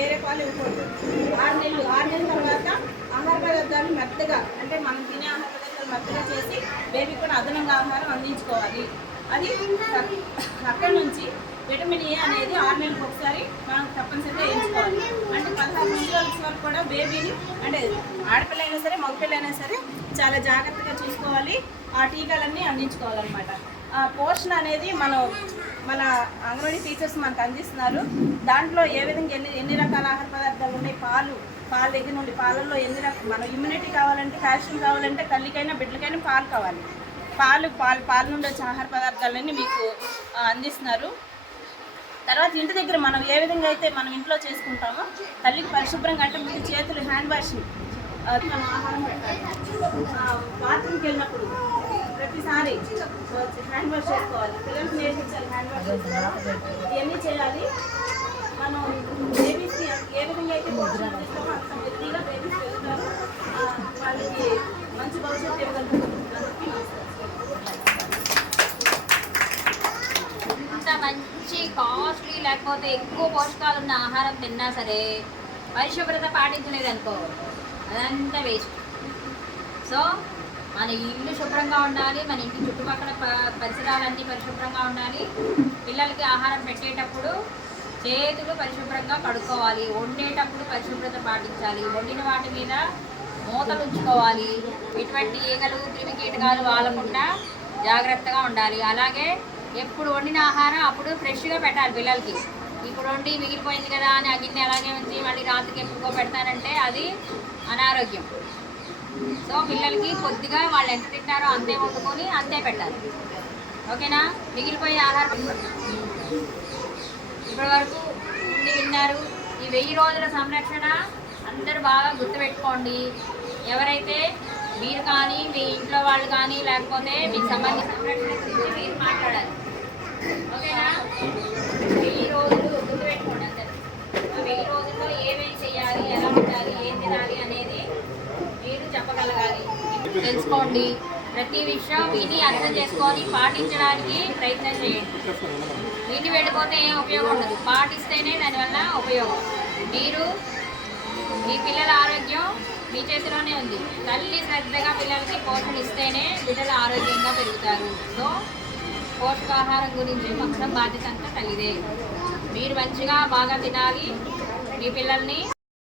వేరే పాలు ఇవ్వకూడదు. 6 నెలల తర్వాత ఆహార పదార్థాలు మెత్తగా, అంటే మనం తినే ఆహార పదార్థాలు మెత్తగా చేసి బేబీకి కూడా అదనంగా ఆహారం అందించుకోవాలి. అది అక్కడి నుంచి విటమిన్ ఏ అనేది 6 నెలలకు ఒకసారి మనం తప్పనిసరిగా వేయించుకోవాలి. అంటే 16 సంవత్సరాల వరకు కూడా బేబీని, అంటే ఆడపిల్ల అయినా సరే మగపిల్ల అయినా సరే చాలా జాగ్రత్తగా చూసుకోవాలి. ఆ టీకాలన్నీ అందించుకోవాలన్నమాట. పోషణ అనేది మన అంగన్వాడీ టీచర్స్ మనకు అందిస్తున్నారు. దాంట్లో ఏ విధంగా ఎన్ని రకాల ఆహార పదార్థాలు ఉన్నాయి, పాల దగ్గర నుండి పాలల్లో ఎన్ని రకాల, మనం ఇమ్యూనిటీ కావాలంటే, కాల్షియం కావాలంటే తల్లికైనా బిడ్డలకైనా పాలు కావాలి. పాల నుండి వచ్చే ఆహార పదార్థాలన్నీ మీకు అందిస్తున్నారు. తర్వాత ఇంటి దగ్గర మనం ఏ విధంగా అయితే మనం ఇంట్లో చేసుకుంటామో తల్లికి పరిశుభ్రంగా, అంటే ముందు చేతులు హ్యాండ్ వాషింగ్, మనం ఆహారం పెట్టాలి. బాత్రూమ్కి వెళ్ళినప్పుడు ప్రతిసారి హ్యాండ్ వాష్ చేసుకోవాలి. పిల్లలకి నేర్పించాలి హ్యాండ్ వాష్ చేసుకోవాలి. ఇవన్నీ చేయాలి. మనం బేబీస్కి ఏ విధంగా అయితే పోషణ చేస్తామో అంత హెల్తీగా బేబీస్ పెరుగుతారు. వాళ్ళకి మంచి భవిష్యత్తు ఇవ్వగలుగుతారు. మంచి కాస్ట్లీ లేకపోతే ఎక్కువ పోషకాలు ఉన్న ఆహారం తిన్నా సరే పరిశుభ్రత పాటించలేదు అనుకో, అదంతా వేస్ట్. సో మన ఇల్లు శుభ్రంగా ఉండాలి, మన ఇంటి చుట్టుపక్కల పరిసరాలన్నీ పరిశుభ్రంగా ఉండాలి. పిల్లలకి ఆహారం పెట్టేటప్పుడు చేతులు పరిశుభ్రంగా కడుక్కోవాలి. వండేటప్పుడు పరిశుభ్రత పాటించాలి. వండిన వాటి మీద మూతలు ఉంచుకోవాలి. ఎటువంటి ఈగలు క్రిమికీటకాలు వాలకుండా జాగ్రత్తగా ఉండాలి. అలాగే ఎప్పుడు వండిన ఆహారం అప్పుడు ఫ్రెష్గా పెట్టాలి పిల్లలకి. ఇప్పుడు వండి మిగిలిపోయింది కదా అని ఆ గిన్నె అలాగే ఉంచి మళ్ళీ రాత్రికి ఎప్పుడుకో పెడతానంటే అది అనారోగ్యం. సో పిల్లలకి కొద్దిగా వాళ్ళు ఎంత తింటారో అంతే వండుకొని అంతే పెట్టాలి. ఓకేనా? మిగిలిపోయే ఆహారం ఇప్పటి వరకు ఉండి విన్నారు. ఈ 1000 రోజుల సంరక్షణ అందరూ బాగా గుర్తుపెట్టుకోండి. ఎవరైతే మీరు కానీ మీ ఇంట్లో వాళ్ళు కానీ లేకపోతే మీకు సంబంధించిన సంరక్షణ గురించి మీరు మాట్లాడాలి. ఓకేనా? 1000 రోజులు గుర్తుపెట్టుకోండి అందరూ. 1000 రోజుల్లో ఏమేమి చేయాలి, ఎలా ఉండాలి, ఏం తినాలి అనేది మీరు చెప్పగలగాలి. తెలుసుకోండి. ప్రతి విషయం విని అర్థం చేసుకొని పాటించడానికి ప్రయత్నం చేయండి. విని వెళ్ళిపోతే ఏం ఉపయోగం ఉండదు, పాటిస్తేనే దానివల్ల ఉపయోగం. మీరు మీ పిల్లల ఆరోగ్యం మీ చేతిలోనే ఉంది. తల్లి శ్రద్ధగా పిల్లలకి పోషణ ఇస్తేనే బిడ్డలు ఆరోగ్యంగా పెరుగుతారు. సో పోషకాహారం గురించి మొత్తం బాధ్యత అంతా తల్లిదే. మీరు మంచిగా బాగా తినాలి. మీ పిల్లల్ని